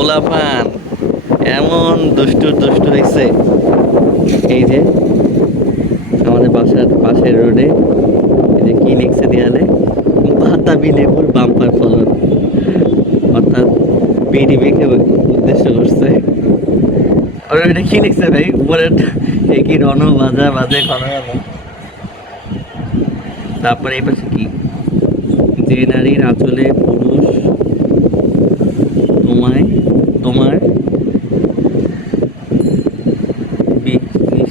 পোলাপান এমন দুষ্টু দুষ্টু হয়েছে এই যে, আমাদের বাসার পাশের রোডে, এই যে কি লিখছে দেয়ালে? বাতাবি লেবুর বাম্পার ফলন। অর্থাৎ বিডি মেখে উদ্দেশ্য করছে। আর, এটা কি লিখছে ভাই? উপরে এই কি রণ বাজা বাজে খনা তারপরে এই পাশে কি? যে নারীর আঁচলে পুরুষ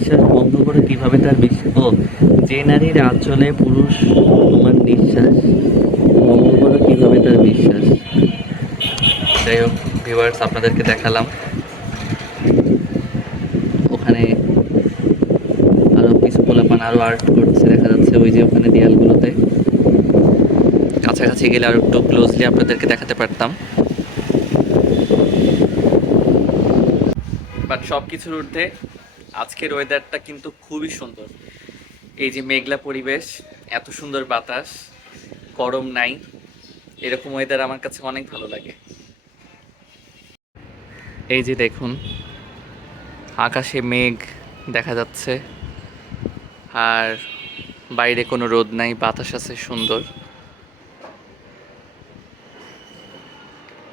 নিঃশ্বাস বন্ধ করে কীভাবে তার বিশ- ও, যে নারীর আঁচলে পুরুষ তোমার নিঃশ্বাস বন্ধ করে কীভাবে তার বিশ্বাস? যাই হোক ভিউয়ার্স আপনাদেরকে দেখালাম। ওখানে আরও কিছু পোলাপান, আরও আর্ট করছে, দেখা যাচ্ছে ওই যে ওখানে দেয়ালগুলোতে। কাছাকাছি গেলে আরও একটু ক্লোজলি আপনাদেরকে দেখাতে পারতাম। বাট সব কিছুর ঊর্ধ্বে আজকের ওয়েদারটা কিন্তু খুবই সুন্দর। এই যে মেঘলা পরিবেশ, এত সুন্দর বাতাস, গরম নাই। এরকম ওয়েদার আমার কাছে অনেক ভালো লাগে। এই যে দেখুন, আকাশে মেঘ দেখা যাচ্ছে। আর বাইরে কোনো রোদ নাই, বাতাস আছে সুন্দর।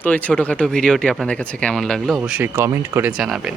তো এই ছোটোখাটো ভিডিওটি আপনাদের কাছে কেমন লাগল অবশ্যই কমেন্ট করে জানাবেন।